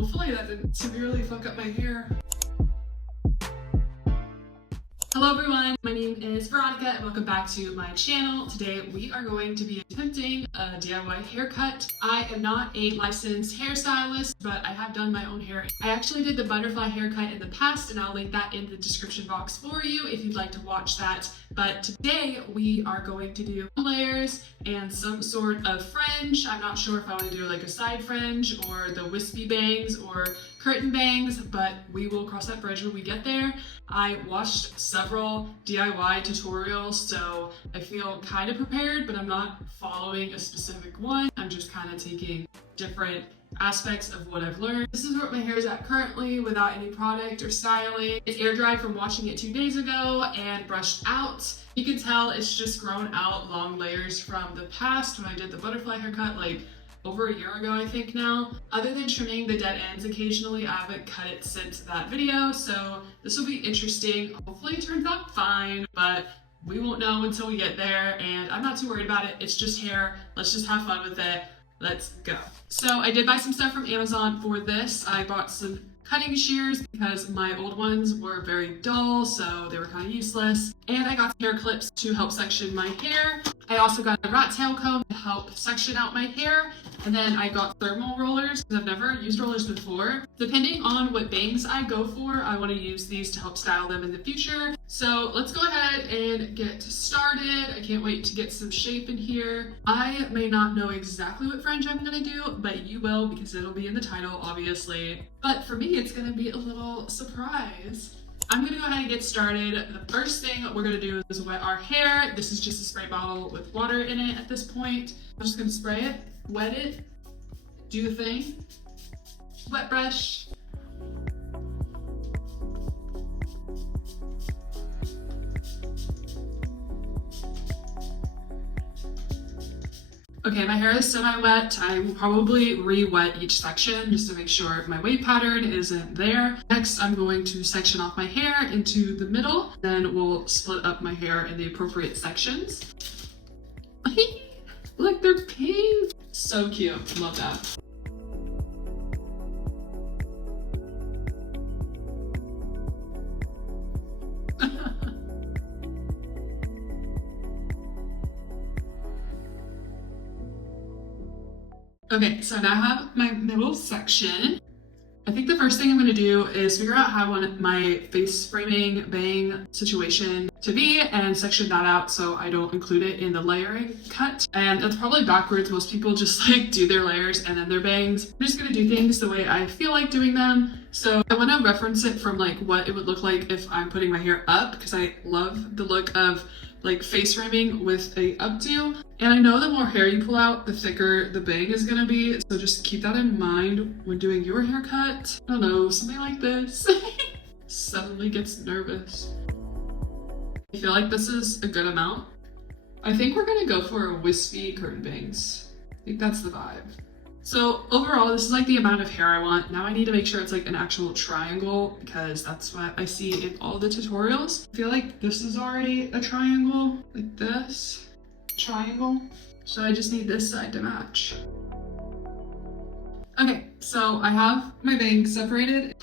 Hopefully that didn't severely fuck up my hair. Hello everyone, my name is Veronika and welcome back to my channel. Today we are going to be attempting a DIY haircut. I am not a licensed hairstylist, but I have done my own hair. I actually did the butterfly haircut in the past and I'll link that in the description box for you if you'd like to watch that. But today we are going to do layers and some sort of fringe. I'm not sure if I want to do like a side fringe or the wispy bangs or curtain bangs, but we will cross that bridge when we get there. I watched several DIY tutorials, so I feel kind of prepared, but I'm not following a specific one. I'm just kind of taking different aspects of what I've learned. This is where my hair is at currently without any product or styling. It's air dried from washing it 2 days ago and brushed out. You can tell it's just grown out long layers from the past when I did the butterfly haircut like over a year ago, I think now. Other than trimming the dead ends occasionally, I haven't cut it since that video, so this will be interesting. Hopefully it turns out fine, but we won't know until we get there, and I'm not too worried about it. It's just hair. Let's just have fun with it. Let's go. So I did buy some stuff from Amazon for this. I bought some cutting shears because my old ones were very dull, so they were kind of useless. And I got hair clips to help section my hair. I also got a rat tail comb to help section out my hair. And then I got thermal rollers because I've never used rollers before. Depending on what bangs I go for, I want to use these to help style them in the future. So let's go ahead and get started. I can't wait to get some shape in here. I may not know exactly what fringe I'm going to do, but you will because it'll be in the title, obviously. But for me, it's going to be a little surprise. I'm gonna go ahead and get started. The first thing we're gonna do is wet our hair. This is just a spray bottle with water in it at this point. I'm just gonna spray it, wet it, do the thing. Wet brush. Okay, my hair is semi-wet. I will probably re-wet each section just to make sure my wave pattern isn't there. Next, I'm going to section off my hair into the middle. Then we'll split up my hair in the appropriate sections. Look, they're pink. So cute, love that. Okay, so now I have my middle section. I think the first thing I'm gonna do is figure out how I want my face framing bang situation to be and section that out so I don't include it in the layering cut. And that's probably backwards. Most people just like do their layers and then their bangs. I'm just gonna do things the way I feel like doing them. So I wanna reference it from like what it would look like if I'm putting my hair up because I love the look of like face framing with a updo. And I know the more hair you pull out, the thicker the bang is gonna be. So just keep that in mind when doing your haircut. I don't know, something like this. Suddenly gets nervous. I feel like this is a good amount. I think we're gonna go for a wispy curtain bangs. I think that's the vibe. So overall, this is like the amount of hair I want. Now I need to make sure it's like an actual triangle because that's what I see in all the tutorials. I feel like this is already a triangle, like this, triangle. So I just need this side to match. Okay, so I have my bangs separated.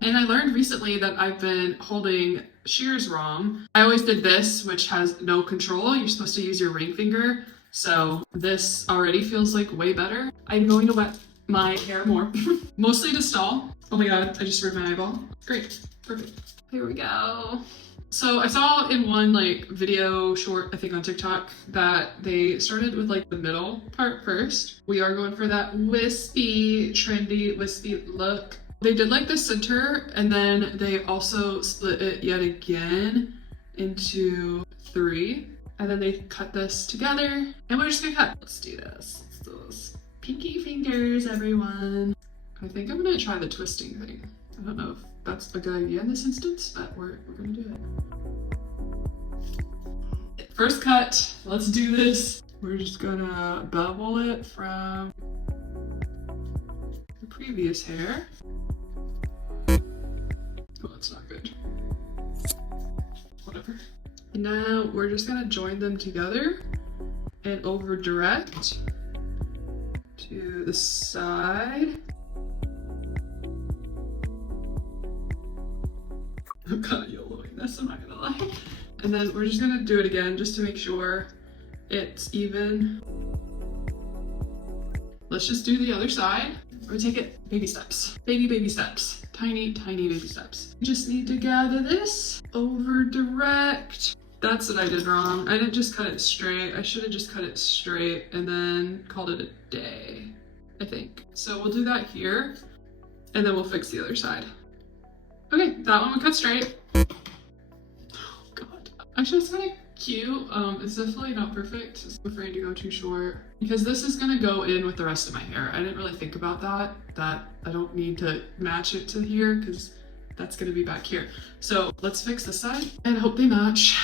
And I learned recently that I've been holding shears wrong. I always did this, which has no control. You're supposed to use your ring finger. So this already feels like way better. I'm going to wet my hair more, mostly to stall. Oh my God, I just ruined my eyeball. Great, perfect. Here we go. So I saw in one like video short, I think on TikTok, that they started with like the middle part first. We are going for that wispy, trendy, wispy look. They did like the center and then they also split it yet again into 3. And then they cut this together and we're just gonna cut. Let's do this. Let's do this. Pinky fingers, everyone. I think I'm gonna try the twisting thing. I don't know if that's a good idea in this instance, but we're gonna do it. First cut, let's do this. We're just gonna bevel it from the previous hair. Oh, that's not good. Whatever. And now we're just gonna join them together and over direct to the side. I'm kind of YOLOing this, I'm not gonna lie. And then we're just gonna do it again just to make sure it's even. Let's just do the other side. Or take it baby steps. Baby steps. Tiny baby steps. You just need to gather this over direct. That's what I did wrong. I didn't just cut it straight. I should have just cut it straight and then called it a day, I think. So we'll do that here and then we'll fix the other side. Okay, that one we cut straight. Oh God. Actually, it's kind of cute. It's definitely not perfect. I'm afraid to go too short because this is gonna go in with the rest of my hair. I didn't really think about that I don't need to match it to here because that's gonna be back here. So let's fix this side and hope they match.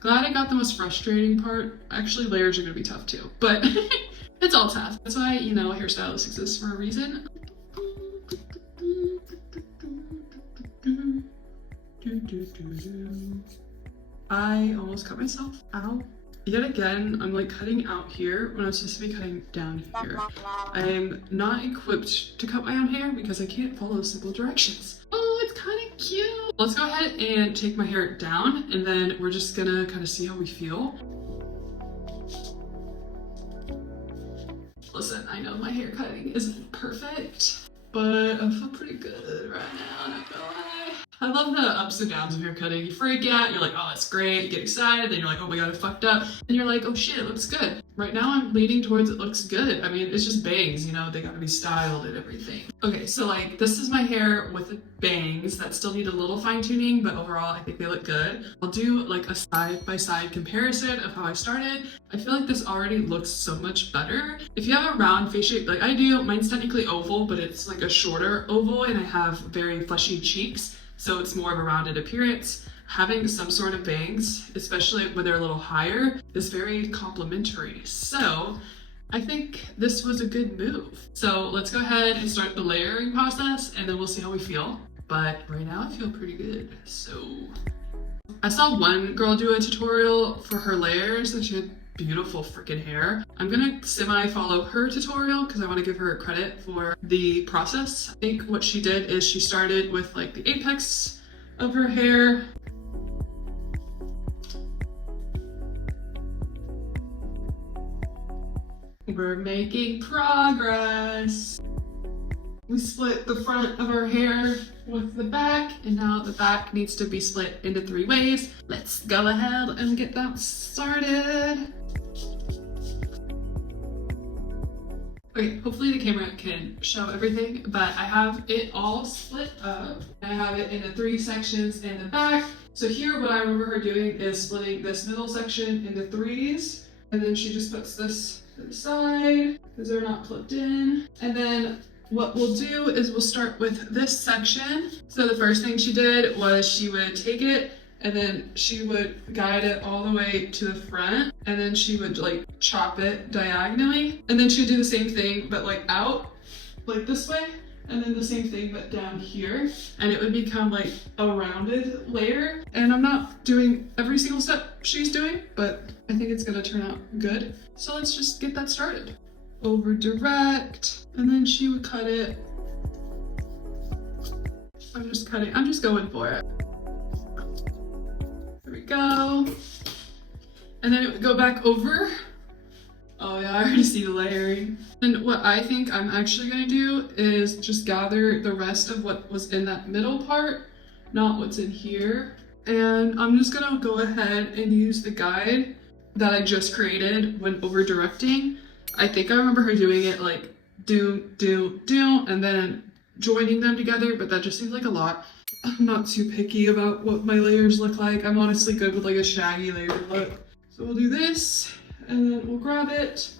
Glad I got the most frustrating part. Actually, layers are gonna be tough too, but it's all tough. That's why, you know, hairstylists exist for a reason. I almost cut myself. Ow. Yet again, I'm like cutting out here when I'm supposed to be cutting down here. I'm not equipped to cut my own hair because I can't follow simple directions. Oh, it's kind of cute. Let's go ahead and take my hair down and then we're just gonna kind of see how we feel. Listen, I know my hair cutting isn't perfect, but I feel pretty good right now, not gonna lie. I love the ups and downs of hair cutting. You freak out, you're like, oh, it's great, you get excited, then you're like, oh my God, I fucked up. And you're like, oh shit, it looks good. Right now I'm leaning towards it looks good. I mean, it's just bangs, you know, they gotta be styled and everything. Okay, so like, this is my hair with the bangs that still need a little fine tuning, but overall I think they look good. I'll do like a side-by-side comparison of how I started. I feel like this already looks so much better. If you have a round face shape like I do, mine's technically oval, but it's like a shorter oval and I have very fleshy cheeks. So it's more of a rounded appearance. Having some sort of bangs, especially when they're a little higher, is very complimentary. So I think this was a good move. So let's go ahead and start the layering process and then we'll see how we feel. But right now I feel pretty good. So I saw one girl do a tutorial for her layers and she had beautiful freaking hair. I'm gonna semi-follow her tutorial because I want to give her credit for the process. I think what she did is she started with like the apex of her hair. We're making progress. We split the front of our hair with the back, and now the back needs to be split into 3 ways. Let's go ahead and get that started. Okay, hopefully the camera can show everything, but I have it all split up. I have it into 3 sections in the back. So here what I remember her doing is splitting this middle section into 3s, and then she just puts this to the side because they're not clipped in. And then what we'll do is we'll start with this section. So the first thing she did was she would take it and then she would guide it all the way to the front and then she would like chop it diagonally. And then she would do the same thing but like out, like this way. And then the same thing but down here. And it would become like a rounded layer. And I'm not doing every single step she's doing, but I think it's gonna turn out good. So let's just get that started. Over direct, and then she would cut it. I'm just going for it. There we go. And then it would go back over. Oh yeah, I already see the layering. And what I think I'm actually gonna do is just gather the rest of what was in that middle part, not what's in here. And I'm just gonna go ahead and use the guide that I just created when over directing. I think I remember her doing it like do, and then joining them together, but that just seems like a lot. I'm not too picky about what my layers look like. I'm honestly good with like a shaggy layer look. So we'll do this, and then we'll grab it,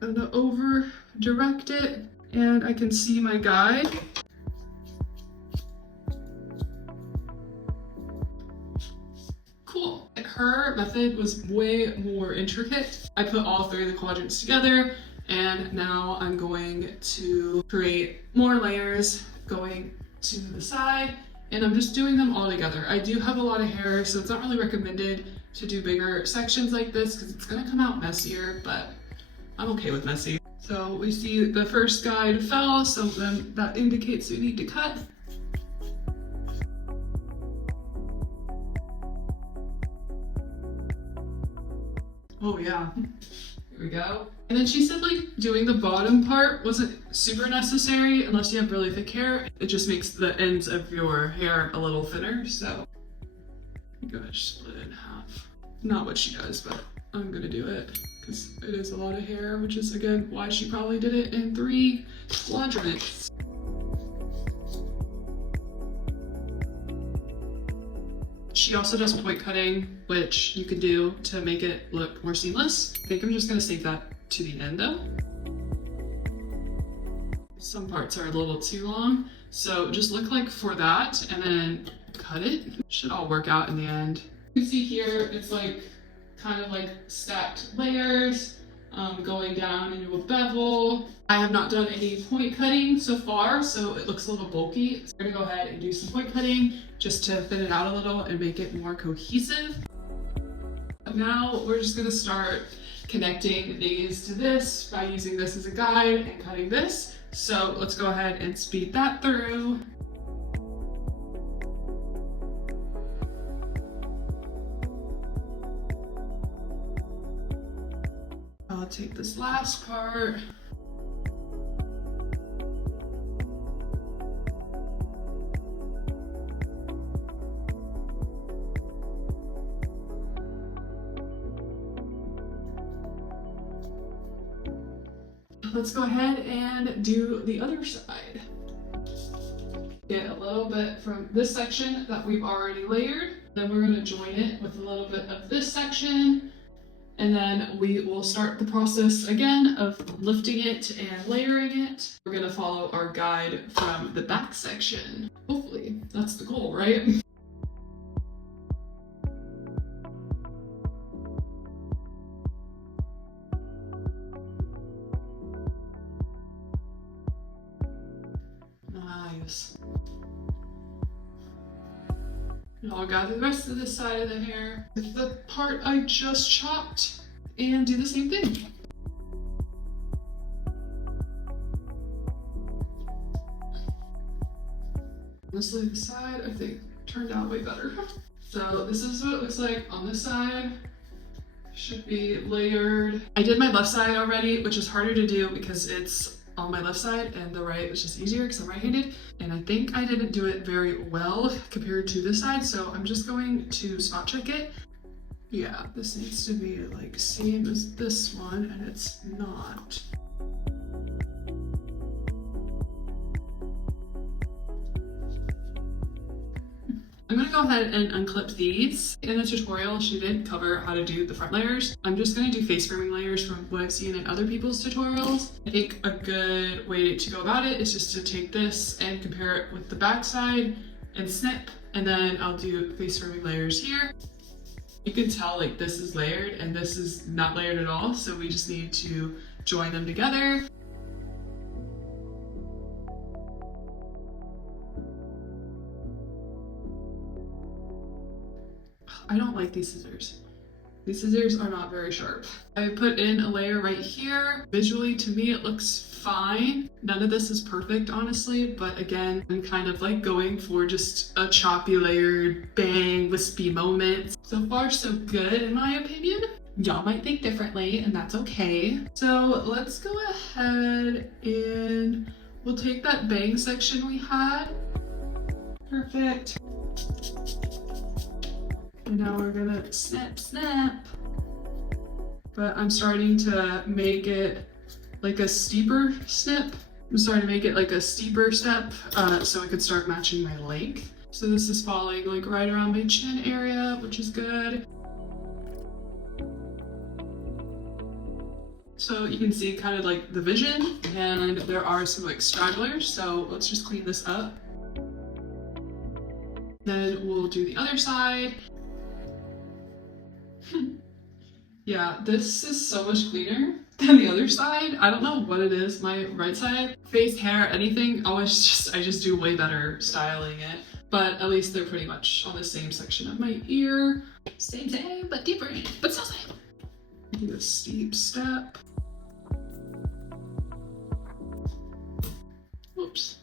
and over direct it, and I can see my guide. Cool. Her method was way more intricate. I put all 3 of the quadrants together, and now I'm going to create more layers going to the side, and I'm just doing them all together. I do have a lot of hair, so it's not really recommended to do bigger sections like this because it's gonna come out messier, but I'm okay with messy. So we see the first guide fell, so then that indicates we need to cut. Oh yeah. Here we go. And then she said like doing the bottom part wasn't super necessary unless you have really thick hair. It just makes the ends of your hair a little thinner. So I'm gonna split it in half. Not what she does, but I'm gonna do it because it is a lot of hair, which is again why she probably did it in 3 quadrants. She also does point cutting, which you can do to make it look more seamless. I think I'm just gonna save that to the end though. Some parts are a little too long, so just look like for that and then cut it. Should all work out in the end. You can see here, it's like kind of like stacked layers going down into a bevel. I have not done any point cutting so far, so it looks a little bulky. So I'm gonna go ahead and do some point cutting just to thin it out a little and make it more cohesive. Now we're just gonna start connecting these to this by using this as a guide and cutting this. So let's go ahead and speed that through. I'll take this last part. Let's go ahead and do the other side. Get a little bit from this section that we've already layered. Then we're gonna join it with a little bit of this section. And then we will start the process again of lifting it and layering it. We're gonna follow our guide from the back section. Hopefully, that's the goal, right? Nice. And I'll gather the rest of this side of the hair with the part I just chopped and do the same thing. Honestly, the side I think turned out way better. So this is what it looks like on this side. Should be layered. I did my left side already, which is harder to do because it's on my left side and the right is just easier because I'm right-handed. And I think I didn't do it very well compared to this side. So I'm just going to spot check it. Yeah, this needs to be like same as this one and it's not. I'm gonna go ahead and unclip these. In the tutorial, she did cover how to do the front layers. I'm just gonna do face framing layers from what I've seen in other people's tutorials. I think a good way to go about it is just to take this and compare it with the back side and snip, and then I'll do face framing layers here. You can tell like this is layered and this is not layered at all, so we just need to join them together. I don't like these scissors. These scissors are not very sharp. I put in a layer right here. Visually, to me, it looks fine. None of this is perfect, honestly, but again, I'm kind of like going for just a choppy layered bang wispy moment. So far, so good, in my opinion. Y'all might think differently, and that's okay. So let's go ahead and we'll take that bang section we had. Perfect. And now we're gonna snap, snap. But I'm starting to make it like a steeper snip. I'm starting to make it like a steeper step so I could start matching my length. So this is falling like right around my chin area, which is good. So you can see kind of like the vision, and there are some like stragglers. So let's just clean this up. Then we'll do the other side. Yeah, this is so much cleaner than the other side. I don't know what it is. My right side, face, hair, anything, I just do way better styling it. But at least they're pretty much on the same section of my ear. Same, but different, but still same. Do a steep step. Whoops.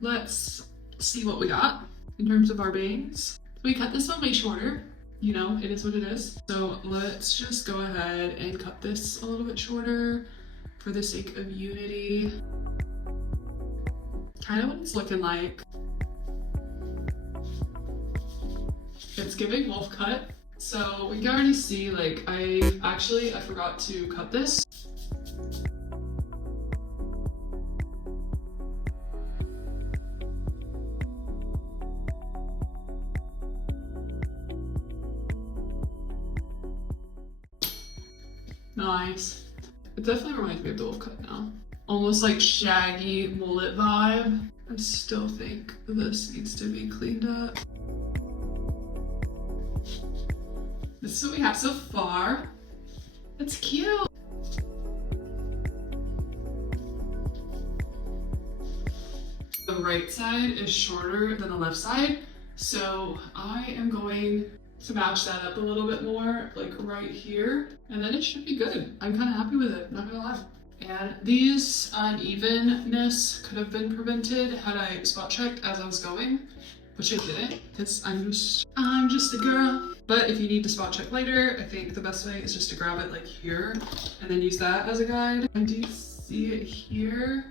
Let's see what we got in terms of our bangs. We cut this one way shorter. You know, it is what it is. So let's just go ahead and cut this a little bit shorter for the sake of unity. Kind of what it's looking like. It's giving wolf cut. So we can already see, like, I forgot to cut this. Nice. It definitely reminds me of the wolf cut now. Almost like shaggy mullet vibe. I still think this needs to be cleaned up. This is what we have so far. It's cute. The right side is shorter than the left side. So I am going to match that up a little bit more, like right here, and then it should be good. I'm kind of happy with it, not gonna lie. And these unevenness could have been prevented had I spot checked as I was going, which I didn't, because I'm just a girl. But if you need to spot check later, I think the best way is just to grab it like here and then use that as a guide. I do see it here,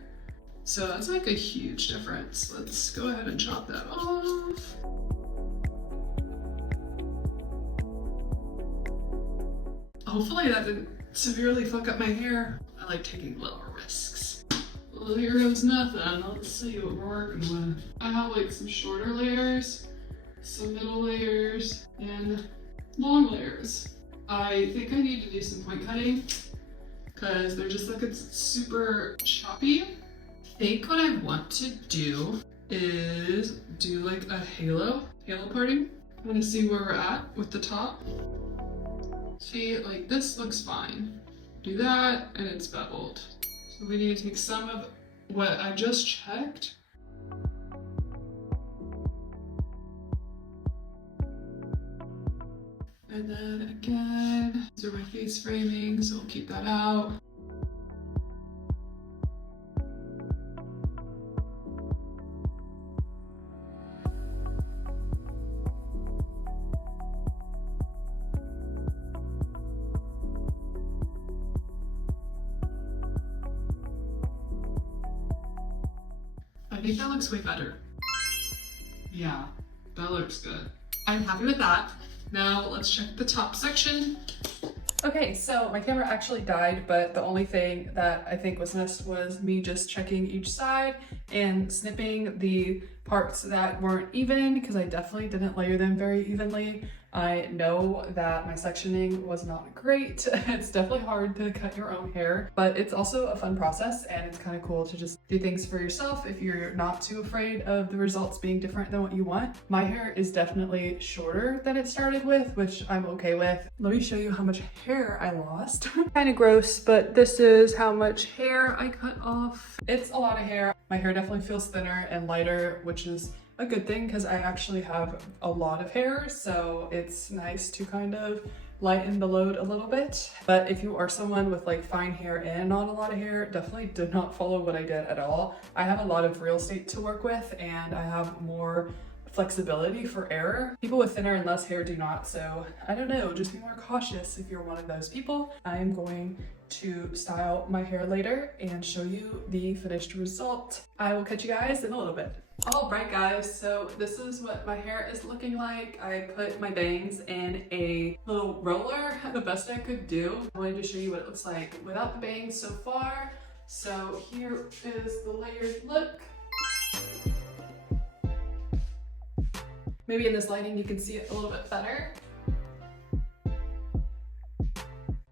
so that's like a huge difference. Let's go ahead and chop that off. Hopefully that didn't severely fuck up my hair. I like taking little risks. Well, here goes nothing. Let's see what we're working with. I have like some shorter layers, some middle layers, and long layers. I think I need to do some point cutting because they're just like it's super choppy. I think what I want to do is do like a halo parting. I want to see where we're at with the top. See, like this looks fine. Do that and it's beveled. So we need to take some of what I just checked. And then again, these are my face framing, so we'll keep that out. I think that looks way better. Yeah, that looks good. I'm happy with that. Now let's check the top section. Okay, so my camera actually died, but the only thing that I think was missed was me just checking each side and snipping the parts that weren't even, because I definitely didn't layer them very evenly. I know that my sectioning was not great. It's definitely hard to cut your own hair, but it's also a fun process and it's kind of cool to just do things for yourself if you're not too afraid of the results being different than what you want. My hair is definitely shorter than it started with, which I'm okay with. Let me show you how much hair I lost. Kind of gross, but this is how much hair I cut off. It's a lot of hair. My hair definitely feels thinner and lighter, which is a good thing because I actually have a lot of hair, so it's nice to kind of lighten the load a little bit. But if you are someone with like fine hair and not a lot of hair, definitely did not follow what I did at all. I have a lot of real estate to work with and I have more flexibility for error. People with thinner and less hair do not, so I don't know, just be more cautious if you're one of those people. I am going to style my hair later and show you the finished result. I will catch you guys in a little bit. All right guys, so this is what my hair is looking like. I put my bangs in a little roller, the best I could do. I wanted to show you what it looks like without the bangs so far. So here is the layered look. Maybe in this lighting you can see it a little bit better.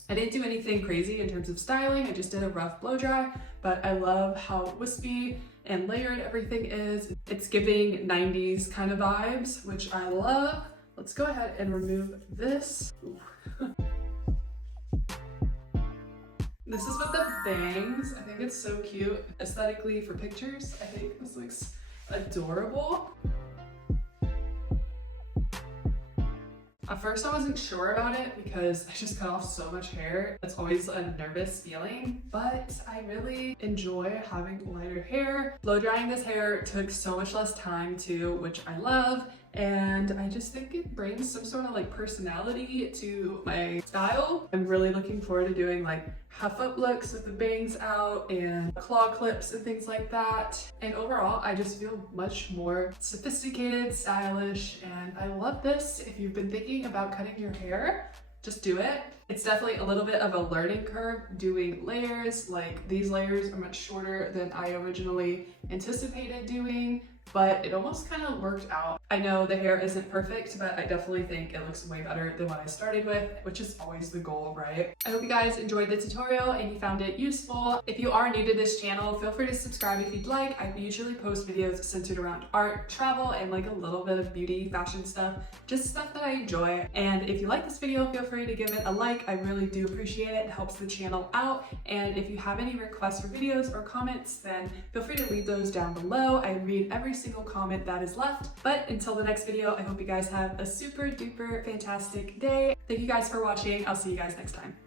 I didn't do anything crazy in terms of styling, I just did a rough blow dry, but I love how wispy and layered everything is. It's giving 90s kind of vibes, which I love. Let's go ahead and remove this. This is with the bangs. I think it's so cute. Aesthetically for pictures, I think this looks adorable. At first I wasn't sure about it because I just cut off so much hair. It's always a nervous feeling, but I really enjoy having lighter hair. Blow drying this hair took so much less time too, which I love. and I just think it brings some sort of like personality to my style. I'm really looking forward to doing like huff up looks with the bangs out and claw clips and things like that. And overall, I just feel much more sophisticated, stylish, and I love this. If you've been thinking about cutting your hair, just do it. It's definitely a little bit of a learning curve doing layers. Like these layers are much shorter than I originally anticipated doing, but it almost kind of worked out. I know the hair isn't perfect, but I definitely think it looks way better than what I started with, which is always the goal, right? I hope you guys enjoyed the tutorial and you found it useful. If you are new to this channel, feel free to subscribe if you'd like. I usually post videos centered around art, travel, and like a little bit of beauty, fashion stuff, just stuff that I enjoy. And if you like this video, feel free to give it a like. I really do appreciate it. It helps the channel out. And if you have any requests for videos or comments, then feel free to leave those down below. I read every single comment that is left. But until the next video, I hope you guys have a super duper fantastic day. Thank you guys for watching. I'll see you guys next time.